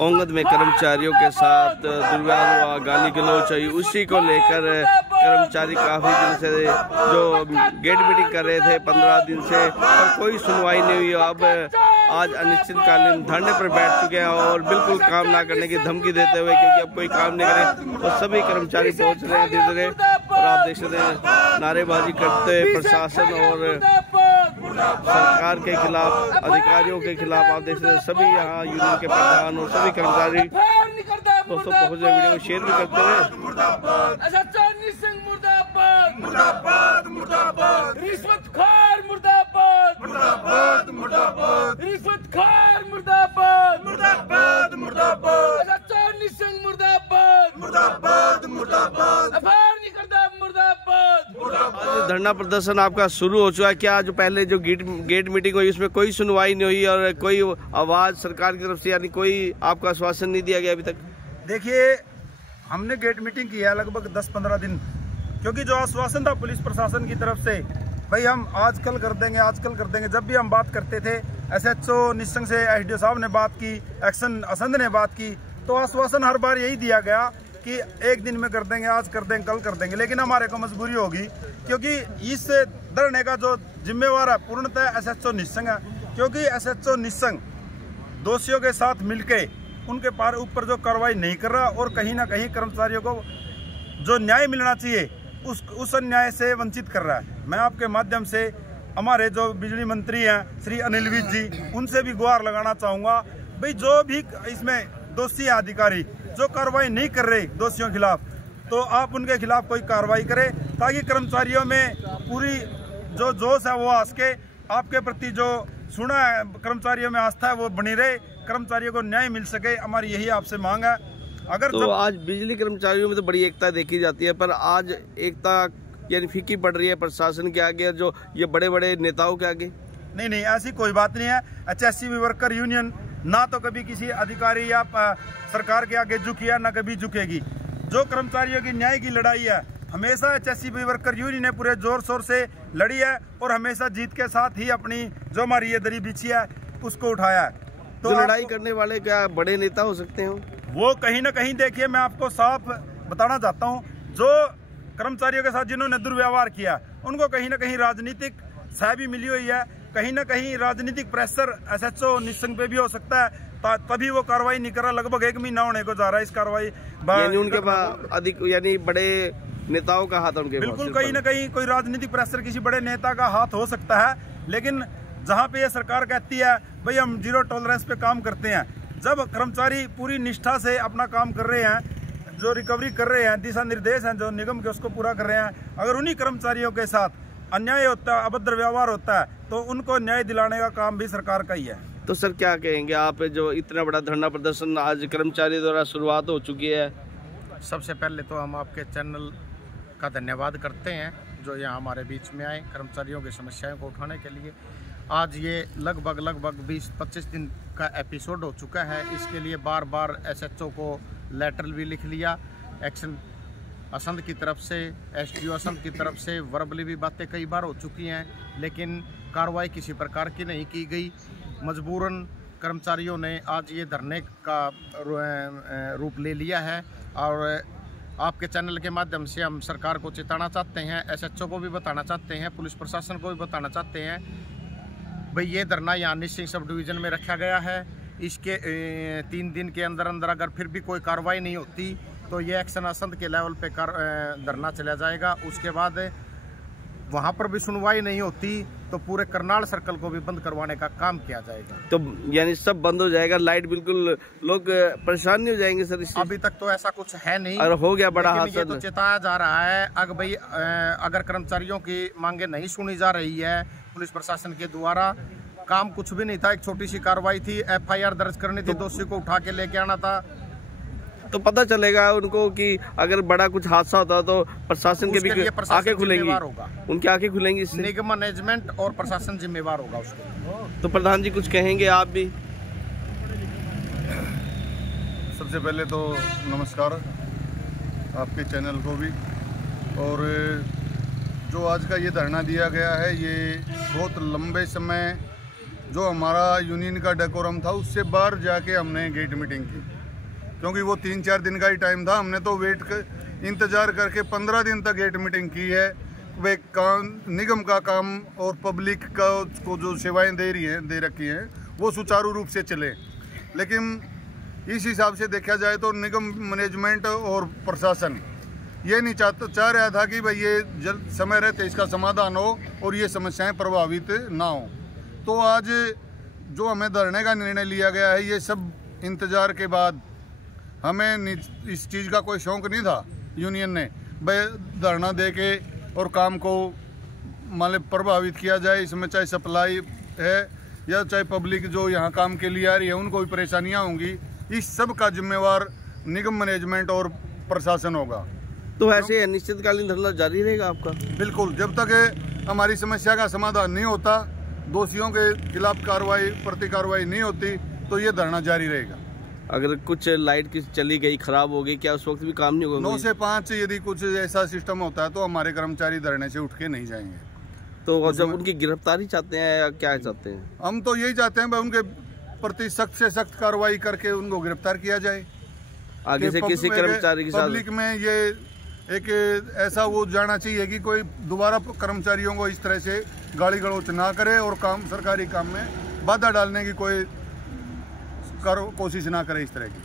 ओंगद में कर्मचारियों के साथ दुर्व्यवहार हुआ, गाली गलौज हुई, उसी को लेकर कर्मचारी काफ़ी दिन से जो गेट मीटिंग कर रहे थे 15 दिन से, और कोई सुनवाई नहीं हुई। अब आज अनिश्चितकालीन धरने पर बैठ चुके हैं और बिल्कुल काम ना करने की धमकी देते हुए, क्योंकि अब कोई काम नहीं करे तो सभी कर्मचारी पहुंच रहे हैं धीरे धीरे। और आप देख सकते हैं नारेबाजी करते हुए प्रशासन और सरकार के खिलाफ, अधिकारियों के खिलाफ, आप देख सकते हैं सभी यहाँ यूनियन के प्रधान और सभी कर्मचारी दोस्तों पहुंच रहे, वीडियो को शेयर भी करते हैं। रिश्वतखोर मुर्दाबाद, मुर्दाबाद मुर्दाबाद, रिश्वतखोर मुर्दाबाद, मुर्दाबाद मुर्दाबाद, चांदनी सिंह मुर्दाबाद, मुर्दाबाद मुर्दाबाद, अफार नहीं करता मुर्दाबाद, मुर्दाबाद। धरना प्रदर्शन आपका शुरू हो चुका है, क्या जो पहले जो गेट मीटिंग हुई उसमें कोई सुनवाई नहीं हुई और कोई आवाज सरकार की तरफ से यानी कोई आपको आश्वासन नहीं दिया गया अभी तक? देखिए, हमने गेट मीटिंग की है लगभग 10-15 दिन, क्योंकि जो आश्वासन था पुलिस प्रशासन की तरफ से, भाई हम आजकल कर देंगे, आजकल कर देंगे। जब भी हम बात करते थे, SHO निस्संग से SDO साहब ने बात की, एक्शन असंध ने बात की, तो आश्वासन हर बार यही दिया गया कि एक दिन में कर देंगे, आज कर देंगे, कल कर देंगे। लेकिन हमारे को मजबूरी होगी, क्योंकि इस धरने का जो जिम्मेवार है पूर्णतः SHO निस्संग है, क्योंकि SHO निस्संग दोषियों के साथ मिलके उनके ऊपर जो कार्रवाई नहीं कर रहा और कहीं ना कहीं कर्मचारियों को जो न्याय मिलना चाहिए उस अन्याय से वंचित कर रहा है। मैं आपके माध्यम से हमारे जो बिजली मंत्री हैं श्री अनिल विज जी, उनसे भी गुहार लगाना चाहूँगा, भाई जो भी इसमें दोषी अधिकारी जो कार्रवाई नहीं कर रहे दोषियों के खिलाफ, तो आप उनके खिलाफ कोई कार्रवाई करें, ताकि कर्मचारियों में पूरी जो जोश है वो आ सके। आपके प्रति जो सुना है कर्मचारियों में आस्था है वो बनी रहे, कर्मचारियों को न्याय मिल सके, हमारी यही आपसे मांग है। अगर तो आज बिजली कर्मचारियों में तो बड़ी एकता देखी जाती है, पर आज एकता यानी फीकी पड़ रही है प्रशासन के आगे, जो ये बड़े बड़े नेताओं के आगे। नहीं, ऐसी कोई बात नहीं है। HSCB वर्कर यूनियन ना तो कभी किसी अधिकारी या सरकार के आगे झुकी है, ना कभी झुकेगी। जो कर्मचारियों की न्याय की लड़ाई है, हमेशा HSCB वर्कर यूनियन ने पूरे जोर शोर से लड़ी है और हमेशा जीत के साथ ही अपनी जो हमारी ये दरी बिछी है उसको उठाया है। तो लड़ाई करने वाले क्या बड़े नेता हो सकते हैं? वो कहीं ना कहीं, देखिए मैं आपको साफ बताना चाहता हूँ, जो कर्मचारियों के साथ जिन्होंने दुर्व्यवहार किया उनको कहीं ना कहीं राजनीतिक सह भी मिली हुई है, कहीं ना कहीं राजनीतिक प्रेशर SHO निस्संग पे भी हो सकता है, तभी वो कार्रवाई नहीं कर रहा। लगभग 1 महीना होने को जा रहा है इस कार्रवाई, यानी उनके पास अधिक यानी बड़े नेताओं का हाथ उनके बिल्कुल कहीं ना कहीं कोई राजनीतिक प्रेशर किसी बड़े नेता का हाथ हो सकता है। लेकिन जहाँ पे ये सरकार कहती है भाई हम 0 टॉलरेंस पे काम करते हैं, जब कर्मचारी पूरी निष्ठा से अपना काम कर रहे हैं, जो रिकवरी कर रहे हैं, दिशा निर्देश हैं जो निगम के उसको पूरा कर रहे हैं, अगर उन्हीं कर्मचारियों के साथ अन्याय होता है, अभद्र व्यवहार होता है, तो उनको न्याय दिलाने का काम भी सरकार का ही है। तो सर क्या कहेंगे आप, जो इतना बड़ा धरना प्रदर्शन आज कर्मचारी द्वारा शुरुआत हो चुकी है? सबसे पहले तो हम आपके चैनल का धन्यवाद करते हैं जो यहाँ हमारे बीच में आए कर्मचारियों की समस्याओं को उठाने के लिए। आज ये लगभग 20-25 दिन का एपिसोड हो चुका है। इसके लिए बार बार SHO को लेटर भी लिख लिया, एक्शन असंध की तरफ से, SDO असंध की तरफ से वर्बली भी बातें कई बार हो चुकी हैं, लेकिन कार्रवाई किसी प्रकार की नहीं की गई। मजबूरन कर्मचारियों ने आज ये धरने का रूप ले लिया है और आपके चैनल के माध्यम से हम सरकार को चेताना चाहते हैं, SHO को भी बताना चाहते हैं, पुलिस प्रशासन को भी बताना चाहते हैं, भाई ये धरना यहाँ निस्संग सब डिवीज़न में रखा गया है। इसके 3 दिन के अंदर अगर फिर भी कोई कार्रवाई नहीं होती तो ये एक्शन असंध के लेवल पे धरना चला जाएगा। उसके बाद वहाँ पर भी सुनवाई नहीं होती तो पूरे करनाल सर्कल को भी बंद करवाने का काम किया जाएगा। तो यानी सब बंद हो जाएगा, लाइट बिल्कुल, लोग परेशान नहीं हो जाएंगे सर इससे? अभी तक तो ऐसा कुछ है नहीं, और हो गया बड़ा हादसा। ये तो चेताया जा रहा है अगर कर्मचारियों की मांगे नहीं सुनी जा रही है पुलिस प्रशासन के द्वारा, काम कुछ भी नहीं था, एक छोटी सी कार्रवाई थी, FIR दर्ज करनी थी, दोषी को उठा के लेके आना था, तो पता चलेगा उनको कि अगर बड़ा कुछ हादसा होता तो प्रशासन के भी आंखें खुलेंगी, उनकी आंखें खुलेंगी, निगम मैनेजमेंट और प्रशासन जिम्मेवार होगा उसको। तो प्रधान जी कुछ कहेंगे आप भी? सबसे पहले तो नमस्कार आपके चैनल को भी, और जो आज का ये धरना दिया गया है ये बहुत लंबे समय जो हमारा यूनियन का डेकोरम था उससे बाहर जाके हमने गेट मीटिंग की, क्योंकि वो 3-4 दिन का ही टाइम था। हमने तो इंतज़ार करके 15 दिन तक गेट मीटिंग की है। वे काम निगम का काम और पब्लिक को जो सेवाएं दे रखी हैं वो सुचारू रूप से चले। लेकिन इस हिसाब से देखा जाए तो निगम मैनेजमेंट और प्रशासन ये नहीं चाह रहा था कि भाई ये जल्द समय रहते इसका समाधान हो और ये समस्याएं प्रभावित ना हो। तो आज जो हमें धरने का निर्णय लिया गया है, ये सब इंतज़ार के बाद, हमें इस चीज़ का कोई शौक नहीं था यूनियन ने भाई धरना दे के और काम को मतलब प्रभावित किया जाए। इसमें चाहे सप्लाई है या चाहे पब्लिक जो यहाँ काम के लिए आ रही है उनको भी परेशानियाँ होंगी, इस सब का जिम्मेवार निगम मैनेजमेंट और प्रशासन होगा। तो ऐसे अनिश्चितकालीन धरना जारी रहेगा आपका? बिल्कुल, जब तक हमारी समस्या का समाधान नहीं होता, दोषियों के खिलाफ प्रति कार्रवाई नहीं होती, तो ये धरना जारी रहेगा। अगर कुछ लाइट की चली गई, खराब हो गई, क्या उस वक्त भी काम नहीं होगा? 9 से 5 यदि कुछ ऐसा सिस्टम होता है तो हमारे कर्मचारी धरने से उठ के नहीं जाएंगे। तो जब उनकी गिरफ्तारी चाहते हैं या क्या चाहते हैं? हम तो यही चाहते हैं भाई उनके प्रति सख्त से सख्त कार्रवाई करके उनको गिरफ्तार किया जाए। आगे से किसी कर्मचारी के साथ पब्लिक में ये एक ऐसा वो जाना चाहिए कि कोई दोबारा कर्मचारियों को इस तरह से गाली गलौच ना करे और सरकारी काम में बाधा डालने की कोई कोशिश ना करे इस तरह की।